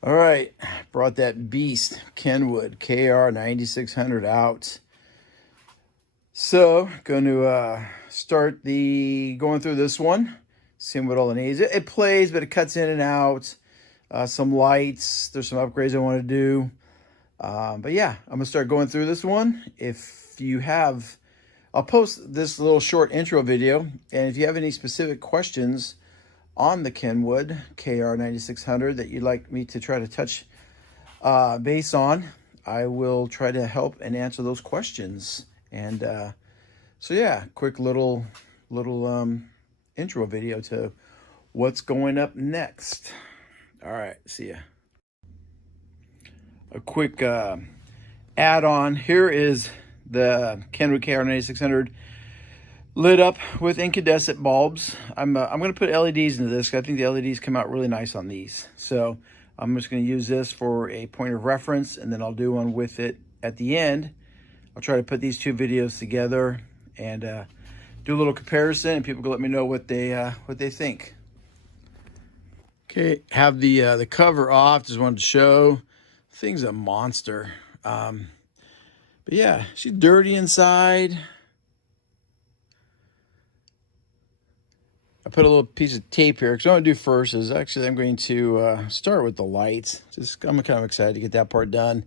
All right, brought that beast Kenwood KR 9600 out. So going to start going through this one, seeing what all it needs. It plays, but it cuts in and out. Some lights. There's some upgrades I want to do. But yeah, I'm gonna start going through this one. If you have, I'll post this little short intro video, and if you have any specific questions on the Kenwood KR 9600 that you'd like me to try to touch base on, I will try to help and answer those questions. And so yeah, quick little intro video to what's going up next. All right, see ya. A quick add-on. Here is the Kenwood KR 9600 lit up with incandescent bulbs. I'm going to put LEDs into this. I think the LEDs come out really nice on these. So I'm just going to use this for a point of reference, and then I'll do one with it at the end. I'll try to put these two videos together and do a little comparison, and people can let me know what they think. Okay, have the cover off. Just wanted to show. Thing's a monster. But yeah, she's dirty inside. I put a little piece of tape here because what I'm going to do first is actually I'm going to start with the lights. I'm kind of excited to get that part done.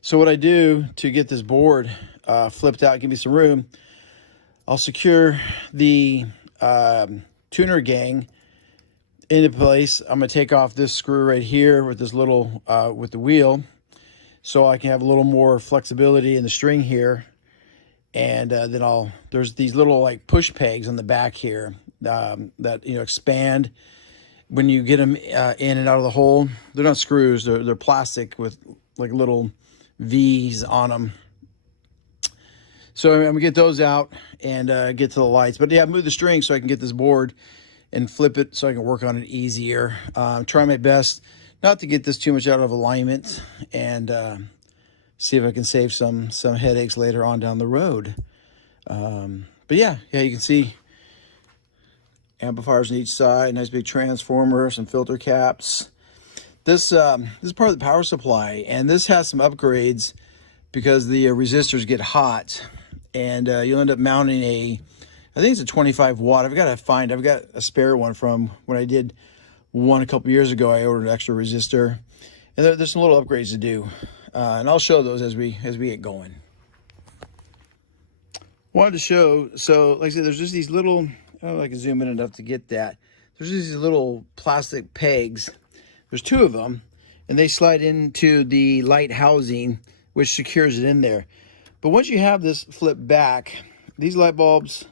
So what I do to get this board flipped out, give me some room, I'll secure the tuner gang into place. I'm going to take off this screw right here with this little, with the wheel, so I can have a little more flexibility in the string here. And then there's these little like push pegs on the back here that, expand when you get them in and out of the hole. They're not screws, they're plastic with like little V's on them. So I'm gonna get those out and get to the lights. But yeah, move the string so I can get this board and flip it so I can work on it easier. Try my best not to get this too much out of alignment, and see if I can save some headaches later on down the road. But yeah, you can see amplifiers on each side, nice big transformer, some filter caps. This is part of the power supply, and this has some upgrades because the resistors get hot, and you'll end up mounting I think it's a 25 watt. I've got a spare one from when I did one a couple years ago. I ordered an extra resistor, and there's some little upgrades to do, and I'll show those as we get going. Wanted to show, so like I said, there's just these little, I don't know if I can zoom in enough to get that. There's just these little plastic pegs. There's two of them, and they slide into the light housing, which secures it in there. But once you have this flipped back, these light bulbs,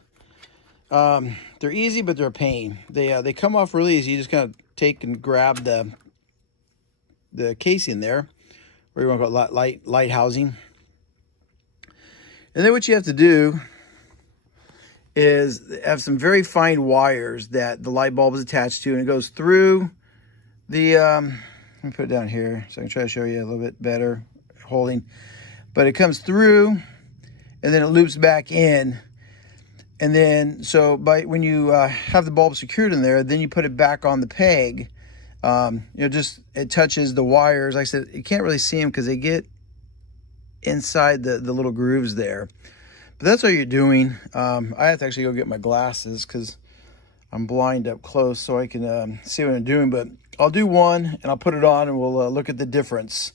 they're easy, but they're a pain. They come off really easy. You just kind of take and grab the casing there, or you want to call it light housing. And then what you have to do is have some very fine wires that the light bulb is attached to, and it goes through the, let me put it down here so I can try to show you a little bit better holding. But it comes through, and then it loops back in. And then, so when you have the bulb secured in there, then you put it back on the peg. It touches the wires. Like I said, you can't really see them because they get inside the little grooves there. But that's what you're doing. I have to actually go get my glasses because I'm blind up close, so I can see what I'm doing. But I'll do one, and I'll put it on, and we'll look at the difference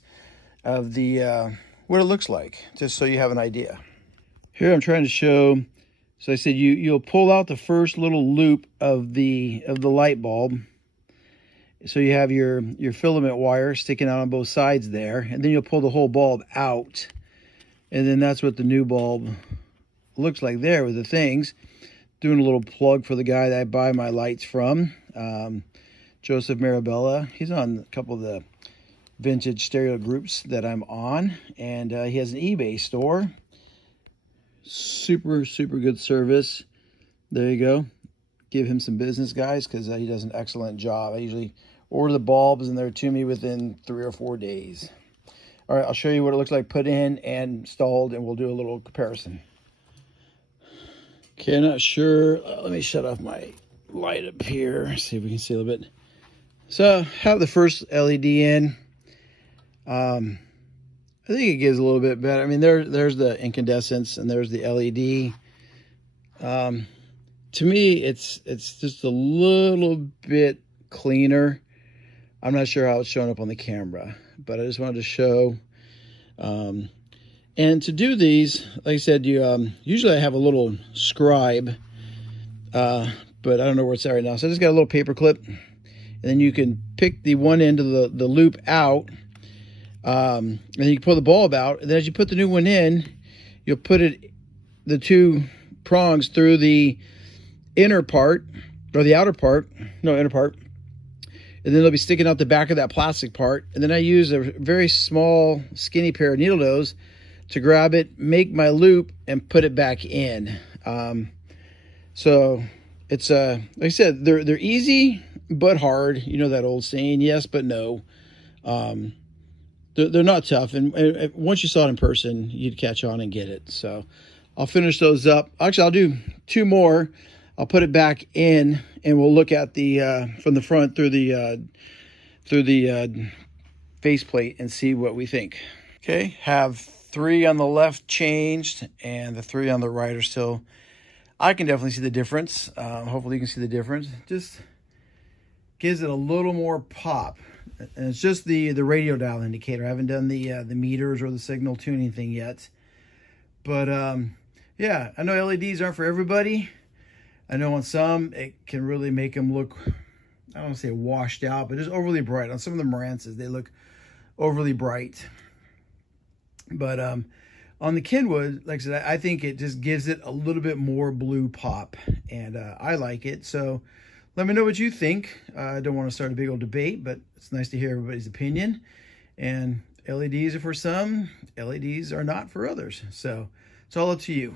of what it looks like, just so you have an idea. Here I'm trying to show. So I said you'll pull out the first little loop of the light bulb. So you have your filament wire sticking out on both sides there, and then you'll pull the whole bulb out, and then that's what the new bulb looks like there with the things. Doing a little plug for the guy that I buy my lights from, Joseph Marabella. He's on a couple of the vintage stereo groups that I'm on, and he has an eBay store. Super good service. There you go. Give him some business, guys, because he does an excellent job. I usually order the bulbs, and they're to me within 3 or 4 days. All right, I'll show you what it looks like put in and installed, and we'll do a little comparison. Okay, I'm not sure. Let me shut off my light up here, see if we can see a little bit. So have the first LED in. I think it gives a little bit better. I mean, there's the incandescence and there's the LED. To me, it's just a little bit cleaner. I'm not sure how it's showing up on the camera, but I just wanted to show. And to do these, like I said, you usually I have a little scribe, but I don't know where it's at right now. So I just got a little paper clip, and then you can pick the one end of the loop out, and then you can pull the bulb out. And then as you put the new one in, you'll put the two prongs through the inner part, or the outer part, no, inner part. And then they'll be sticking out the back of that plastic part. And then I use a very small, skinny pair of needle nose to grab it, make my loop, and put it back in. So it's like I said, they're easy but hard. You know that old saying, yes but no. They're not tough, and once you saw it in person, you'd catch on and get it. So I'll finish those up. Actually, I'll do two more. I'll put it back in, and we'll look at the from the front through the faceplate and see what we think. Okay, have 3 on the left changed, and the 3 on the right are still. I can definitely see the difference. Hopefully, you can see the difference. Just gives it a little more pop, and it's just the radio dial indicator. I haven't done the meters or the signal tuning thing yet, but yeah, I know LEDs aren't for everybody. I know on some, it can really make them look, I don't want to say washed out, but just overly bright. On some of the Marantzas, they look overly bright. But on the Kenwood, like I said, I think it just gives it a little bit more blue pop, and I like it. So let me know what you think. I don't want to start a big old debate, but it's nice to hear everybody's opinion. And LEDs are for some, LEDs are not for others. So it's all up to you.